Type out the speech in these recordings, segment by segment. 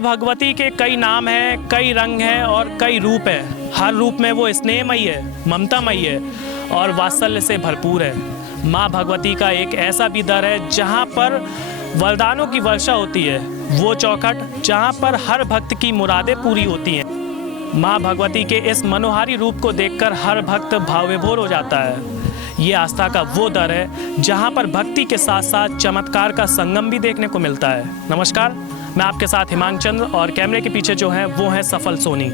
भगवती के कई नाम हैं, कई रंग हैं और कई रूप हैं। हर रूप में वो स्नेहमयी है, ममतामयी है और वात्सल्य से भरपूर है। माँ भगवती का एक ऐसा भी दर है जहाँ पर वरदानों की वर्षा होती है, वो चौखट जहाँ पर हर भक्त की मुरादें पूरी होती हैं। माँ भगवती के इस मनोहारी रूप को देखकर हर भक्त भावविभोर हो जाता है। ये आस्था का वो दर है जहाँ पर भक्ति के साथ साथ चमत्कार का संगम भी देखने को मिलता है। नमस्कार, मैं आपके साथ हिमांक चंद्र और कैमरे के पीछे जो है वो है सफल सोनी।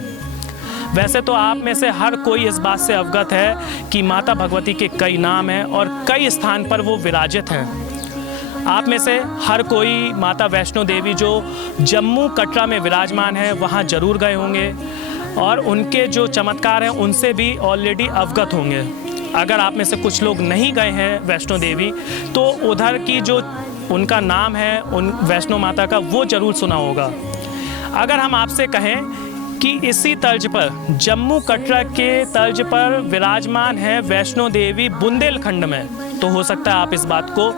वैसे तो आप में से हर कोई इस बात से अवगत है कि माता भगवती के कई नाम हैं और कई स्थान पर वो विराजित हैं। आप में से हर कोई माता वैष्णो देवी जो जम्मू कटरा में विराजमान है वहाँ ज़रूर गए होंगे और उनके जो चमत्कार हैं उनसे भी ऑलरेडी अवगत होंगे। अगर आप में से कुछ लोग नहीं गए हैं वैष्णो देवी तो उधर की जो उनका नाम है उन वैष्णो माता का वो ज़रूर सुना होगा। अगर हम आपसे कहें कि इसी तर्ज पर जम्मू कटरा के तर्ज पर विराजमान है वैष्णो देवी बुंदेलखंड में, तो हो सकता है आप इस बात को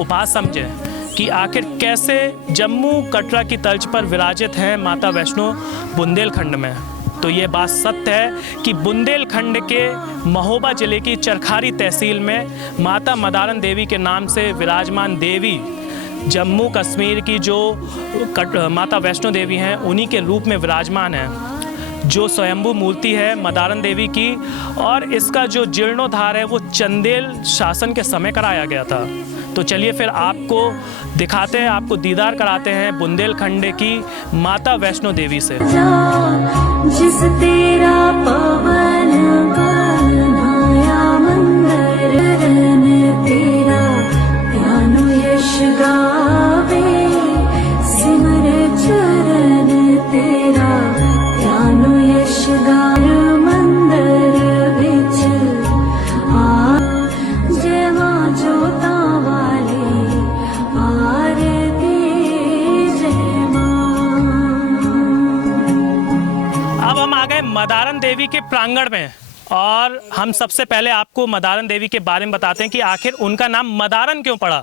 उपास समझें कि आखिर कैसे जम्मू कटरा की तर्ज पर विराजित हैं माता वैष्णो बुंदेलखंड में। तो ये बात सत्य है कि बुंदेलखंड के महोबा ज़िले की चरखारी तहसील में माता मदारन देवी के नाम से विराजमान देवी जम्मू कश्मीर की जो माता वैष्णो देवी हैं उन्हीं के रूप में विराजमान है। जो स्वयंभू मूर्ति है मदारन देवी की और इसका जो जीर्णोद्धार है वो चंदेल शासन के समय कराया गया था। तो चलिए फिर आपको दिखाते हैं, आपको दीदार कराते हैं बुंदेलखंड की माता वैष्णो देवी से। जिस तेरा पवन बनाया मंदिर तेरा ध्यानो यश गावे सिमर चरण तेरा ध्यानो यश गार मंदिर विच आ जय मां जोता वाले आरती जय मां। अब हम आ गए मदारन देवी के प्रांगण में और हम सबसे पहले आपको मदारन देवी के बारे में बताते हैं कि आखिर उनका नाम मदारन क्यों पड़ा।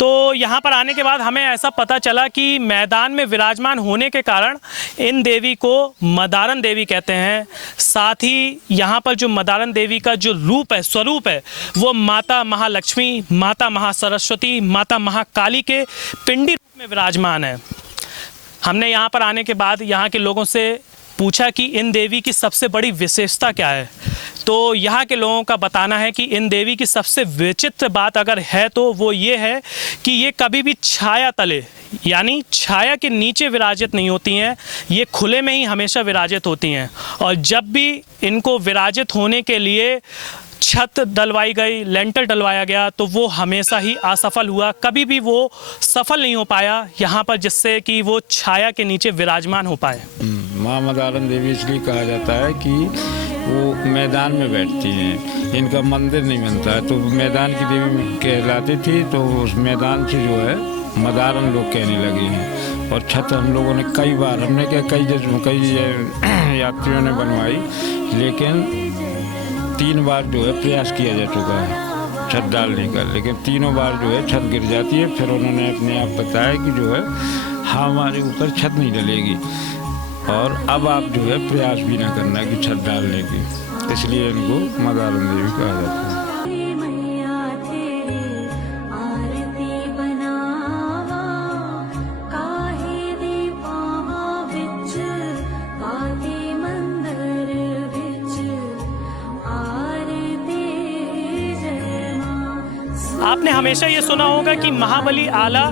तो यहाँ पर आने के बाद हमें ऐसा पता चला कि मैदान में विराजमान होने के कारण इन देवी को मदारन देवी कहते हैं। साथ ही यहाँ पर जो मदारन देवी का जो रूप है, स्वरूप है, वो माता महालक्ष्मी, माता महासरस्वती, माता महाकाली के पिंडी रूप में विराजमान है। हमने यहाँ पर आने के बाद यहाँ के लोगों से पूछा कि इन देवी की सबसे बड़ी विशेषता क्या है। तो यहाँ के लोगों का बताना है कि इन देवी की सबसे विचित्र बात अगर है तो वो ये है कि ये कभी भी छाया तले यानी छाया के नीचे विराजित नहीं होती हैं, ये खुले में ही हमेशा विराजित होती हैं। और जब भी इनको विराजित होने के लिए छत डलवाई गई, लेंटर डलवाया गया तो वो हमेशा ही असफल हुआ, कभी भी वो सफल नहीं हो पाया यहाँ पर, जिससे कि वो छाया के नीचे विराजमान हो पाए। माँ मदारन देवी इसलिए कहा जाता है कि वो मैदान में बैठती हैं, इनका मंदिर नहीं बनता है, तो मैदान की देवी कहलाती थी। तो उस मैदान से जो है मदारन लोग कहने लगे हैं। और छत हम लोगों ने कई बार, हमने क्या कई यात्रियों ने बनवाई, लेकिन 3 बार जो है प्रयास किया जा चुका है छत डालने का, लेकिन तीनों बार जो है छत गिर जाती है। फिर उन्होंने अपने आप बताया कि जो है हमारे ऊपर छत नहीं डलेगी और अब आप जो है प्रयास भी ना करना कि छत डालने की, इसलिए इनको मदारन देवी कहा जाता है। आपने हमेशा ये सुना होगा कि महाबली आला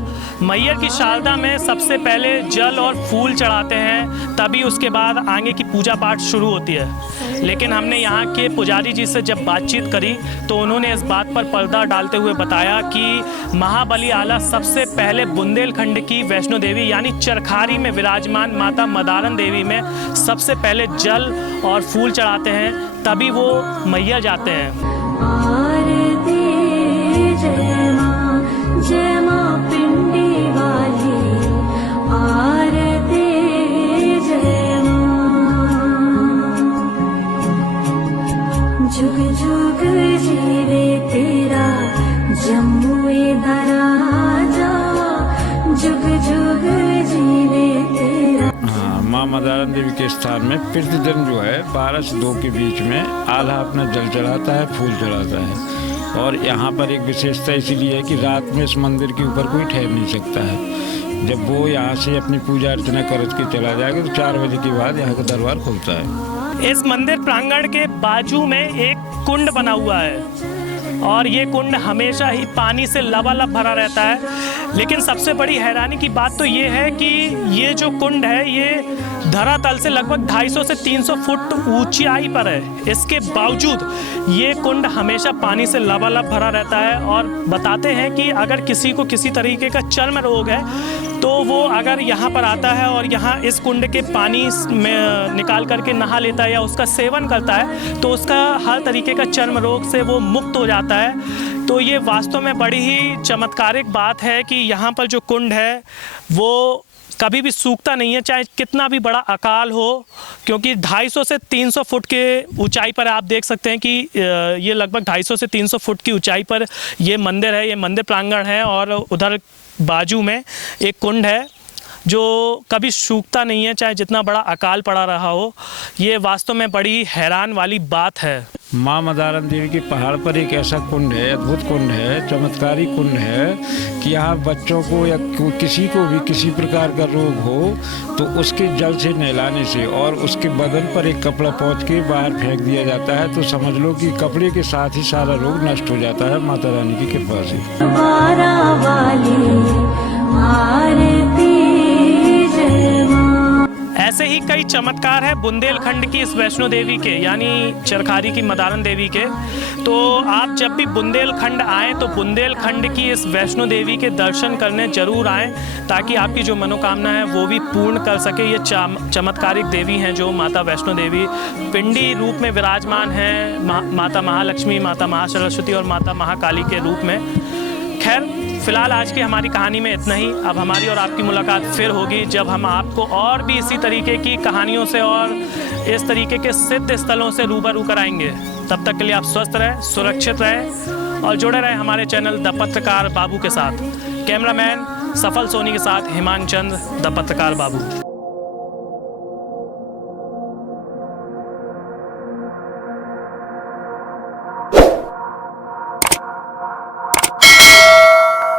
मैयर की शारदा में सबसे पहले जल और फूल चढ़ाते हैं, तभी उसके बाद आगे की पूजा पाठ शुरू होती है। लेकिन हमने यहाँ के पुजारी जी से जब बातचीत करी तो उन्होंने इस बात पर पर्दा डालते हुए बताया कि महाबली आला सबसे पहले बुंदेलखंड की वैष्णो देवी यानी चरखारी में विराजमान माता मदारन देवी में सबसे पहले जल और फूल चढ़ाते हैं, तभी वो मैया जाते हैं। जय मां पिंडी वाली आरती जय मां। जुग जुग जीवे तेरा जम्मू दराजा, जुग जुग जीवे तेरा। मदारण देवी के स्थान में प्रतिदिन जो है 12 से 2 के बीच में आल्हा अपना जल चढ़ाता है, फूल चढ़ाता है। और यहाँ पर एक विशेषता इसीलिए है कि रात में इस मंदिर के ऊपर कोई ठहर नहीं सकता है। जब वो यहाँ से अपनी पूजा अर्चना कर के चला जाएगा तो 4 बजे के बाद यहाँ का दरबार खुलता है। इस मंदिर प्रांगण के बाजू में एक कुंड बना हुआ है और ये कुंड हमेशा ही पानी से लबालब भरा रहता है। लेकिन सबसे बड़ी हैरानी की बात तो ये है कि ये जो कुंड है ये धरातल से लगभग 250 से 300 फुट ऊंचाई पर है। इसके बावजूद ये कुंड हमेशा पानी से लबालब भरा रहता है और बताते हैं कि अगर किसी को किसी तरीके का चर्म रोग है तो वो अगर यहाँ पर आता है और यहाँ इस कुंड के पानी में निकाल करके नहा लेता है या उसका सेवन करता है तो उसका हर तरीके का चर्म रोग से वो मुक्त हो जाता है। तो ये वास्तव में बड़ी ही चमत्कारिक बात है कि यहाँ पर जो कुंड है वो कभी भी सूखता नहीं है, चाहे कितना भी बड़ा अकाल हो, क्योंकि 250 से 300 फुट के ऊंचाई पर आप देख सकते हैं कि ये लगभग 250 से 300 फुट की ऊंचाई पर ये मंदिर है, ये मंदिर प्रांगण है और उधर बाजू में एक कुंड है जो कभी सूखता नहीं है, चाहे जितना बड़ा अकाल पड़ा रहा हो। ये वास्तव में बड़ी हैरान वाली बात है। माँ मदारण देवी के पहाड़ पर एक ऐसा कुंड है, अद्भुत कुंड है, चमत्कारी कुंड है कि यहाँ बच्चों को या किसी को भी किसी प्रकार का रोग हो तो उसके जल से नहलाने से और उसके बदन पर एक कपड़ा पोंछ के बाहर फेंक दिया जाता है तो समझ लो कि कपड़े के साथ ही सारा रोग नष्ट हो जाता है माता रानी की कृपा से। द्वारा वाली आरती जय मां। ऐसे ही कई चमत्कार है बुंदेलखंड की इस वैष्णो देवी के, यानी चरखारी की मदारण देवी के। तो आप जब भी बुंदेलखंड आएँ तो बुंदेलखंड की इस वैष्णो देवी के दर्शन करने जरूर आएँ ताकि आपकी जो मनोकामना है वो भी पूर्ण कर सके। ये चमत्कारिक देवी हैं जो माता वैष्णो देवी पिंडी रूप में विराजमान हैं, माता महालक्ष्मी, माता महासरस्वती और माता महाकाली के रूप में। खैर फिलहाल आज की हमारी कहानी में इतना ही। अब हमारी और आपकी मुलाकात फिर होगी जब हम आपको और भी इसी तरीके की कहानियों से और इस तरीके के सिद्ध स्थलों से रूबरू कराएंगे। तब तक के लिए आप स्वस्थ रहें, सुरक्षित रहें और जुड़े रहें हमारे चैनल द पत्रकार बाबू के साथ। कैमरामैन सफल सोनी के साथ हिमांचंद द पत्रकार बाबू।